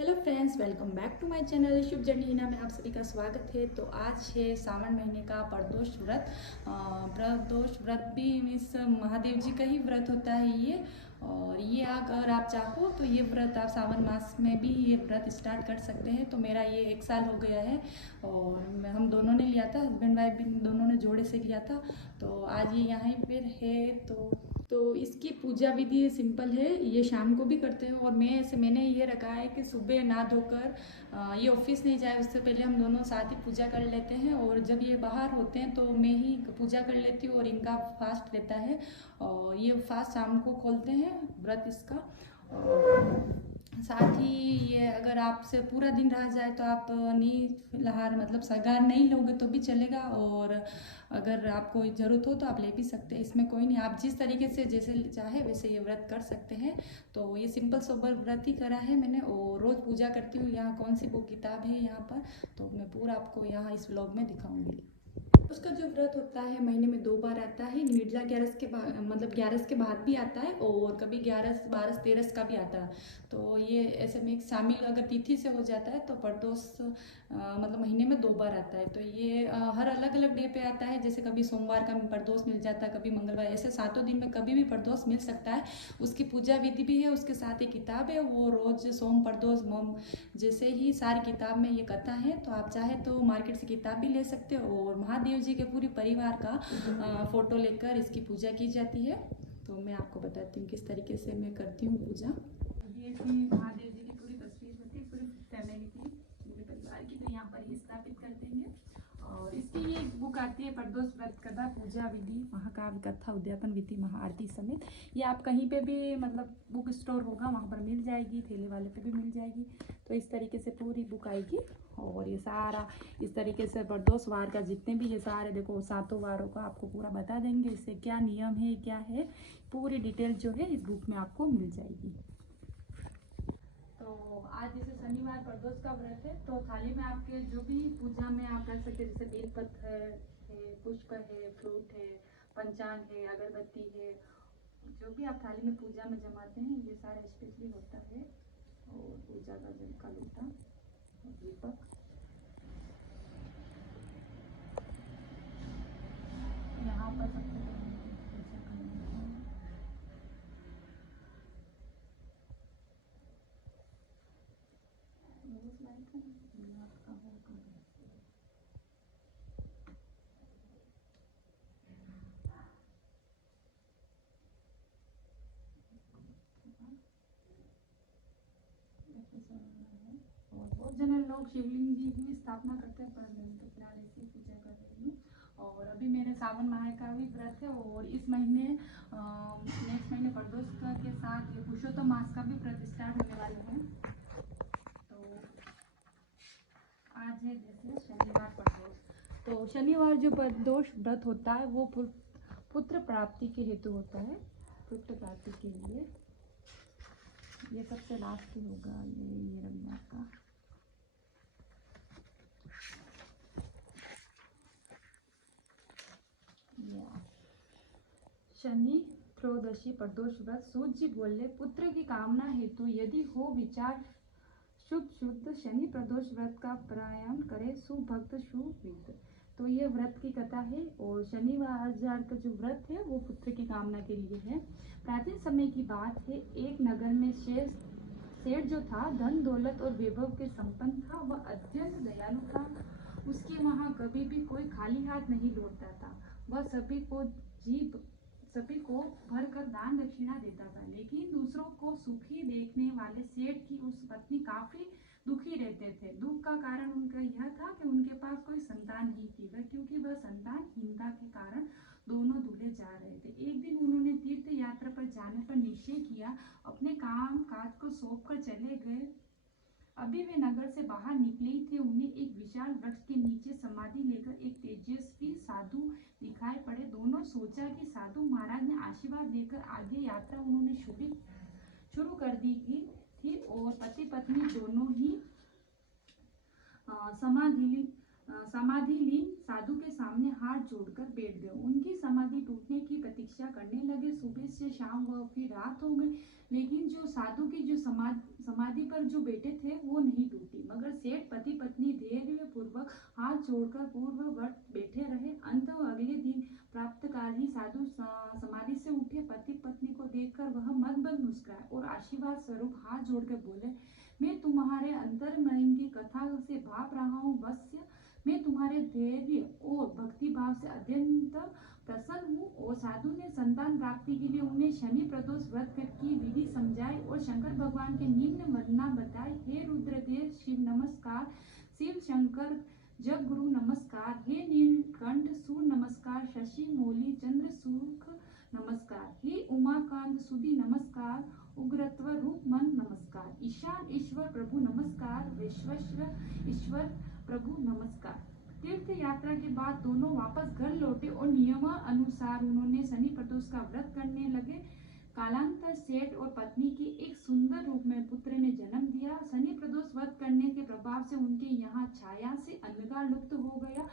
Hello friends, welcome back to my channel Shubh journey Hina में आप सभी का स्वागत है। तो आज है सावन महीने का प्रदोष व्रत। प्रदोष व्रत भी मीन्स महादेव जी का ही व्रत होता है ये। और ये अगर आप चाहो तो ये व्रत आप सावन मास में भी ये व्रत स्टार्ट कर सकते हैं। तो मेरा ये 1 साल हो गया है और हम दोनों ने लिया था, हस्बैंड वाइफ भी दोनों ने जोड़े से लिया था। तो आज ये यहाँ पर है। तो इसकी पूजा विधि सिंपल है, ये शाम को भी करते हैं। और मैंने ये रखा है कि सुबह नहा धोकर ये ऑफिस नहीं जाए उससे पहले हम दोनों साथ ही पूजा कर लेते हैं। और जब ये बाहर होते हैं तो मैं ही पूजा कर लेती हूँ और इनका फास्ट रहता है। और ये फास्ट शाम को खोलते हैं व्रत इसका। और साथ ही ये अगर आपसे पूरा दिन रह जाए तो आप नीलहार मतलब सगार नहीं लोगे तो भी चलेगा। और अगर आपको ज़रूरत हो तो आप ले भी सकते हैं, इसमें कोई नहीं। आप जिस तरीके से जैसे चाहे वैसे ये व्रत कर सकते हैं। तो ये सिंपल सोबर व्रत ही करा है मैंने और रोज़ पूजा करती हूँ। यहाँ कौन सी वो किताब है यहाँ पर, तो मैं पूरा आपको यहाँ इस व्लॉग में दिखाऊंगी। उसका जो व्रत होता है महीने में 2 बार आता है। निर्जला 11 के बाद मतलब 11 के बाद भी आता है और कभी 11, 12, 13 का भी आता है। तो ये ऐसे में शामिल अगर तिथि से हो जाता है तो प्रदोष मतलब महीने में 2 बार आता है। तो ये हर अलग अलग डे पे आता है। जैसे कभी सोमवार का प्रदोष मिल जाता है, कभी मंगलवार, ऐसे 7 दिन में कभी भी प्रदोष मिल सकता है। उसकी पूजा विधि भी है, उसके साथ एक किताब है, वो रोज सोम प्रदोष मम जैसे ही सारी किताब में ये कथा है। तो आप चाहे तो मार्केट से किताब भी ले सकते हो। और महादेव जी के पूरी परिवार का फोटो लेकर इसकी पूजा की जाती है। तो मैं आपको बताती हूँ किस तरीके से मैं करती हूँ पूजा। ये थी महादेव जी की पूरी तस्वीर होती है, पूरी फैमिली की, पूरे परिवार की। तो यहाँ पर ही स्थापित कर देंगे। और इसकी ये बुक आती है प्रदोष व्रत कथा पूजा विधि महाकाव्य कथा उद्यापन विधि महाआरती समेत। ये आप कहीं पे भी मतलब बुक स्टोर होगा वहाँ पर मिल जाएगी, ठेले वाले पे भी मिल जाएगी। तो इस तरीके से पूरी बुक आएगी। और ये सारा इस तरीके से प्रदोष वार का जितने भी ये सारे देखो 7 वारों का आपको पूरा बता देंगे, इससे क्या नियम है क्या है, पूरी डिटेल जो है इस बुक में आपको मिल जाएगी। तो आज जैसे शनिवार प्रदोष का व्रत है तो थाली में आपके जो भी पूजा में आप रख सकते हैं, जैसे बेलपत्र है, पुष्प है, फ्रूट है, पंचांग है, अगरबत्ती है, जो भी आप थाली में पूजा में जमाते हैं ये सारा स्पेशली होता है। और पूजा का जल का लोटा और दीपक यहाँ पर सबसे पहले पूजा करनी है। और बहुत जने लोग शिवलिंग जी की स्थापना करते हैं, पर मैं तो फिलहाल ऐसी पूजा कर रही हूँ। और अभी मेरे सावन माह का भी व्रत है और इस महीने नेक्स्ट महीने प्रदोष के साथ ये पुरुषोत्तम मास का भी व्रत स्टार्ट होने वाले हैं। तो आज है जैसे शनिवार प्रदोष। तो शनिवार जो प्रदोष व्रत होता है वो पुत्र प्राप्ति के हेतु होता है, पुत्र प्राप्ति के लिए। ये सबसे लास्ट ही होगा ये रविवार का। शनि त्रयोदशी प्रदोष व्रत। सूत जी बोले, पुत्र की कामना हेतु यदि हो विचार शुद्ध शुद्ध शनि प्रदोष व्रत का प्रायण करे सुभक्त सुविद। तो ये व्रत की कथा है। और शनिवार का जो व्रत है वो पुत्र की कामना के लिए है। प्राचीन समय की बात है, एक नगर में सेठ जो था धन दौलत और वैभव के संपन्न था। वह अत्यंत दयालु था। उसके वहाँ कभी भी कोई खाली हाथ नहीं लौटता था। वह सभी को भर कर दान दक्षिणा देता था। लेकिन दूसरों को सुखी देखने वाले सेठ की उस पत्नी काफी दुखी रहते थे। दुख का कारण उनका यह था कि उनके पास कोई संतान नहीं थी, क्योंकि वह संतानहीनता के कारण दोनों दूल्हे जा रहे थे। एक दिन उन्होंने तीर्थ यात्रा पर जाने पर निश्चय किया, अपने काम काज को सौंप कर चले गए। अभी वे नगर से बाहर निकले ही थे, उन्हें एक विशाल वृक्ष के नीचे समाधि लेकर एक तेजस्वी साधु दिखाई पड़े। दोनों सोचा कि साधु महाराज ने आशीर्वाद देकर आगे यात्रा उन्होंने शुरू कर दी थी। और पति पत्नी दोनों ही समाधि लीन साधु के सामने हाथ जोड़कर बैठ गए। उनकी समाधि टूटने की प्रतीक्षा करने लगे। सुबह से शाम व फिर रात हो गई, लेकिन जो साधु की जो समाधि पर जो बैठे थे वो नहीं टूटी। मगर सेठ पति पत्नी धैर्य पूर्वक हाथ जोड़कर पूर्ववत बैठे रहे। अंत अगले दिन प्राप्तकाल ही साधु समाधि से उठे। पति पत्नी को देखकर वह मंद मुस्कुराए और आशीर्वाद स्वरूप हाथ जोड़कर बोले, मैं तुम्हारे अंतर्मन की कथा से भाप रहा हूँ वत्स्य। मैं तुम्हारे धैर्य और भक्ति भाव से अत्यंत प्रसन्न हूँ। और साधु ने संतान प्राप्ति के लिए उन्हें शनि प्रदोष व्रत की विधि समझाई और शंकर भगवान के निम्न वंदना बताई। हे रुद्रदेव शिव नमस्कार, शिव शंकर जग गुरु नमस्कार, हे नीलकंठ सूर्य नमस्कार, शशि मौली चंद्र सुख नमस्कार, हे उमाकांत सुधी नमस्कार, उग्रत्व रूप मन नमस्कार, ईशान ईश्वर प्रभु नमस्कार, विश्वेश्वर ईश्वर प्रभु नमस्कार। तीर्थ यात्रा के बाद दोनों वापस घर लौटे और नियम अनुसार उन्होंने शनि प्रदोष का व्रत करने लगे। कालांतर सेठ और पत्नी के एक सुंदर रूप में पुत्र ने जन्म दिया। शनि प्रदोष व्रत करने के प्रभाव से उनके यहाँ छाया से अंधकार लुप्त हो गया